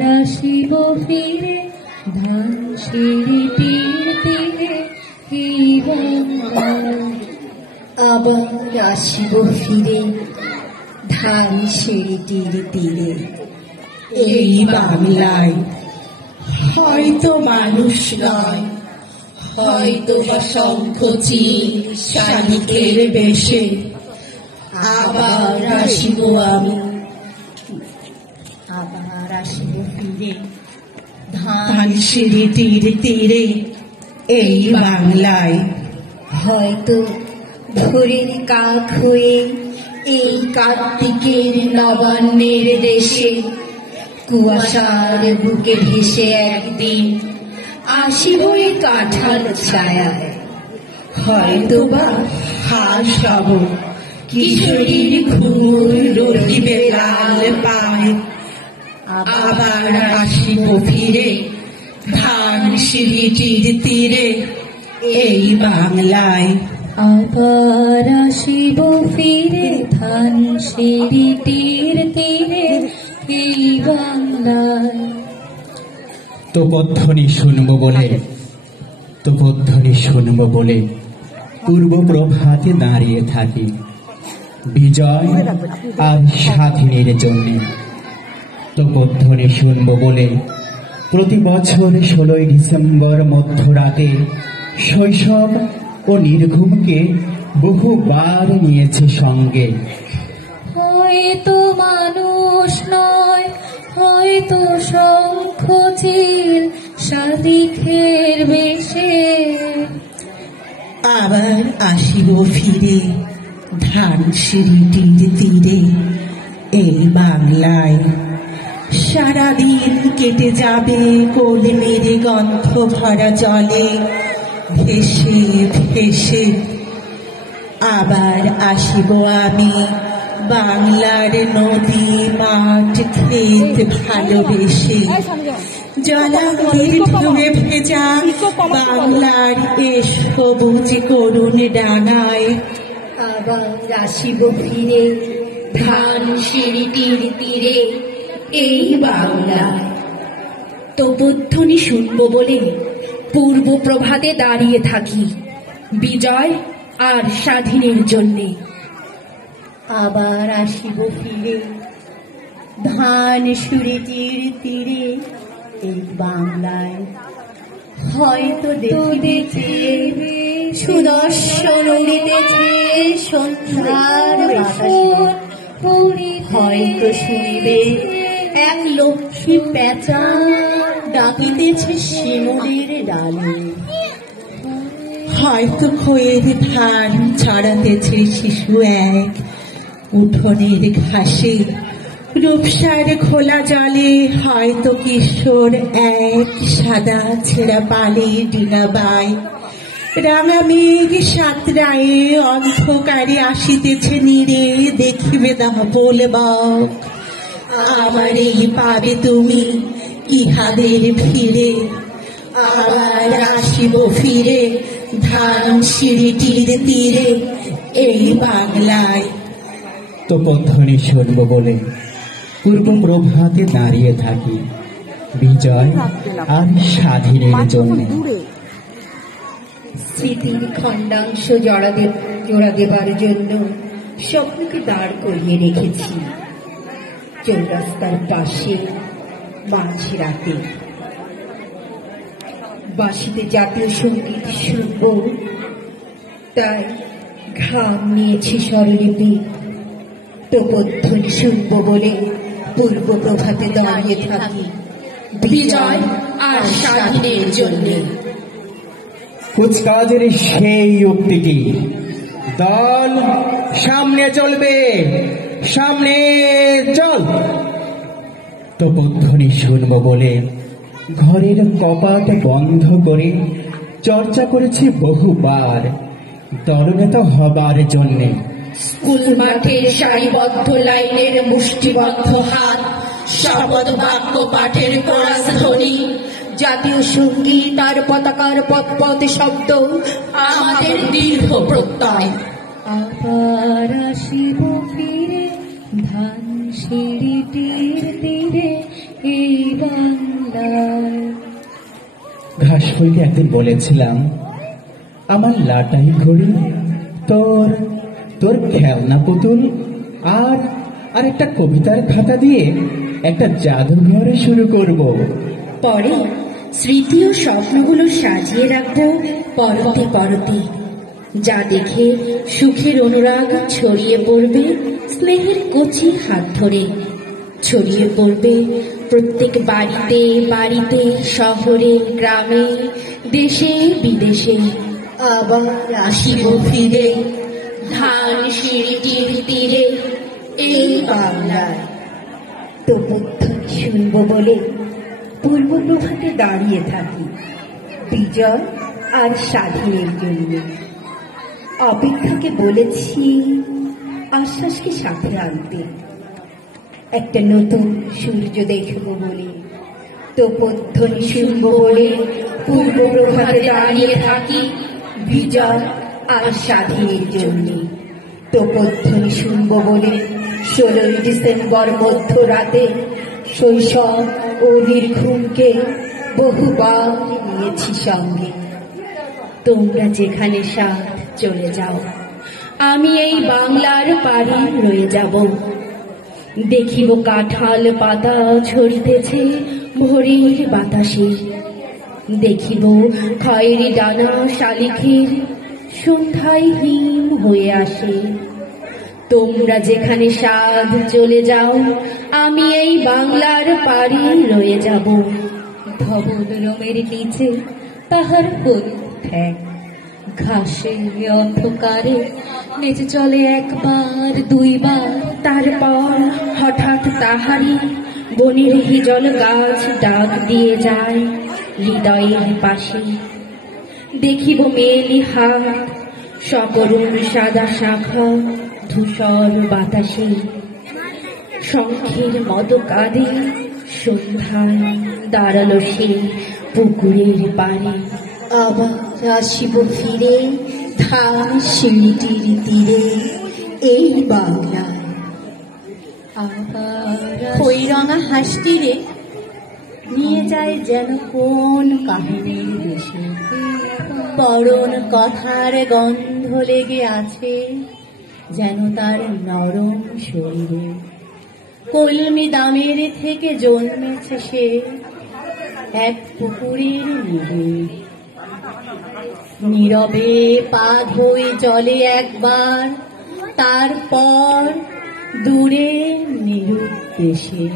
আসিব ফিরে ধান সিঁড়িটির তীরে এই বাংলায়। আবার আসিব ফিরে ধান সিঁড়িটির তীরে এই বাংলায়। হয়তো মানুষ নয়, হয়তো বা শঙ্খ চিল শালিকের বেশে আবার আসিব আমি। আবার আসিব ফিরে ধান সিঁড়িটির তীরে এই বাংলায়। হয়তো ভোরের কাক হয়ে এই কার্তিকের নবান্নের দেশে কুয়াশার বুকে ভেসে একদিন আসিব এই কাঁঠাল ছায়ায়। হয়তো বা হাস হব কিশোরীর ঘুর রহিবে লাল পায়। আবার আসিব ফিরে ধান সিঁড়িটির তীরে এই বাংলায়। আবার আসিব ফিরে ধান সিঁড়িটির তীরে এই বাংলায়। তোপধ্বনি শুনবো বলে পূর্ব প্রভাতে দাঁড়িয়ে থাকি বিজয় আর স্বাধীনের জন্যে। তোপধ্বনি শুনবো বলে প্রতি বছর 16ই ডিসেম্বর মধ্যরাতে শৈশব ও নির্ঘুমকে বহুবার নিয়েছে সঙ্গে। হয়তো মানুষ নয়, হয়তো শঙ্খ চিল শালিকের বেশে আবার আসিব ফিরে ধান সিঁড়িটির তীরে এই বাংলায়। সারাদিন কেটে যাবে কোল মেরে গন্ধ ভরা জলে ভেসে ভেসে। আবার আসিব আমি বাংলার নদী মাঠ ক্ষেত ভালোবেসে। জলাঙ্গির ঢেউয়ে ভেজা বাংলার এ সবুজ করুণ ডাঙায়। আবার আসিব ফিরে ধান সিঁড়িটির তীরে এই বাংলায়। তোপধ্বনি শুনবো বলে পূর্ব প্রভাতে দাঁড়িয়ে থাকি বিজয় আর স্বাধীনের জন্যে। আবার আসিব ফিরে ধান সিঁড়িটির তীরে এই বাংলায়। হয়তো দেখিবে সুদর্শন উড়িতেছে সন্ধ্যার বাতাসে। হয়তো শুনিবে এক লক্ষ্মী পেঁচা ডাকিতেছে শিমুলের ডালে। হয়তো খয়ের ধান ছড়াতেছে শিশু এক উঠোনের ঘাসে রূপসার খোলা জলে। হয়তো কিশোর এক সাদা ছেঁড়া পালে ডিঙাবায়। রাঙা মেঘ সাতরায়ে অন্ধকারে আসিতেছে নীরে দেখিবে না বলবক আমার এই পাবে তুমি ইহাদের ফিরে। আবার আসিব ফিরে ধান সিঁড়িটির তীরে এই বাংলায়। তোপধ্বনি শুনবো বলে পূর্ব প্রভাতে দাঁড়িয়ে থাকি বিজয় আর স্বাধীনের জন্য। স্মৃতির খণ্ডাংশ জোড়া দেবার জন্য স্বপ্নকে দাঁড় করিয়ে রেখেছি চৌরাস্তার পাশে মাঝরাতে। বাঁশিতে জাতীয় সঙ্গীত শুনব, তাই ঘাম নিয়েছি স্বরলিপি। তোপধ্বনি শুনব বলে পূর্ব প্রভাতে দাঁড়িয়ে থাকি বিজয় আর স্বাধীনের জন্য। কুচকাওয়াজের সেই উক্তিটি দল সামনে চলবে, সামনে চল। তোপধ্বনি শুনবো বলে ঘরের কপাট বন্ধ করে চর্চা করেছি বহুবার দলনেতা হবার জন্যে। স্কুল মাঠের সারিবদ্ধ লাইনের মুষ্টিবদ্ধ হাত, শপথ বাক্য পাঠের কোরাস ধ্বনি, জাতীয় সঙ্গীত আর পতাকার পথ শব্দ আমাদের দীর্ঘ প্রত্যয়। আবার আসিব ফিরে ধান সিঁড়িটির তীরে এই বাংলায়। ঘাসফুলকে একদিন বলেছিলাম, আমার লাটাই ঘড়ি, তোর তোর খেলনা পুতুল আর আর একটা কবিতার খাতা দিয়ে একটা জাদুঘর শুরু করব। পরে স্মৃতি ও স্বপ্নগুলো সাজিয়ে রাখবো পরতে পরতে, যা দেখে সুখের অনুরাগ ছড়িয়ে পড়বে স্নেহের কচি হাত ধরে, ছড়িয়ে পড়বে প্রত্যেক বাড়িতে বাড়িতে, শহরে গ্রামে, দেশে বিদেশে। আবার আসিব ফিরে ধান সিঁড়িটির তীরে এই বাংলায়। তবু শুনবো বলে পূর্ব প্রভাতে দাঁড়িয়ে থাকি বিজয় আর স্বাধীনের জন্য। অপেক্ষাকে বলেছি আশ্বাসকে সাথে আনতে, একটা নতুন সূর্য দেখবো বলে। তোপধ্বনি শুনবো বলে পূর্ব প্রভাতে দাঁড়িয়ে থাকি বিজয় আর স্বাধীনের জন্য। তোপধ্বনি শুনবো বলে 16 ডিসেম্বর মধ্যরাতে শৈশব ও নির্ঘুমকে বহুবার নিয়েছি সঙ্গে। তোমরা যেখানে সাথ চলে যাও, আমি এই বাংলার পাড়ে রয়ে যাব। দেখিব কাঁঠাল পাতা ছড়িতেছে ভোরের বাতাসে, দেখিব খয়েরি ডানা শালিখের সন্ধ্যায় হিম হয়ে আসে। তোমরা যেখানে সাধ চলে যাও, আমি এই বাংলার পাড়ে রয়ে যাব। ধবল রোমের নিচে তাহার হলুদ ঠ্যাং, ঘাসে অন্ধকারে নেচে চলে একবার দুইবার। তারপর হঠাৎ তাহারি বনের হিজল গাছ ডাক দিয়ে যায় হৃদয়ের পাশে। দেখিব মেলি হাত, সকরুণ সাদা শাখা ধূসর বাতাসে। শঙ্খের মতো কাঁদে সন্ধ্যায় দাঁড়ালো সে পুকুরের পাড়ে। আবার আসিব ফিরে ধান সিঁড়িটির তীরে এই বাংলায়। আবার খৈরঙা হাসটিরে নিয়ে যায় যেন কোন কাহিনীর দেশে। পরন কথার গন্ধ লেগে আছে যেন তার নরম শরীরে। কলমি দামের থেকে জন্মেছে সে এক পুকুরের নীড়ে। নীরবে পা ধুয়ে চলে একবার, তারপর দূরে নিরুদ্দেশে।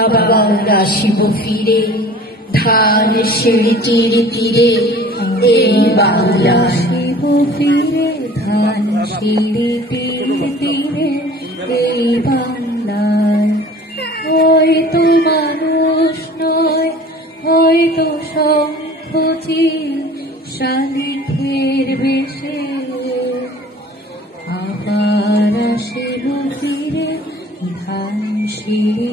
আবার আসিব ফিরে ধান সিঁড়িটির তীরে এই বাংলায়। শিব ফিরে ধান সিঁড়িটির তীরে এই বাংলায়। হয়তো মানুষ নয়, হয়তো শঙ্খচিল শালিখের বেশে, আবার আসিব ফিরে ধান সিঁড়ি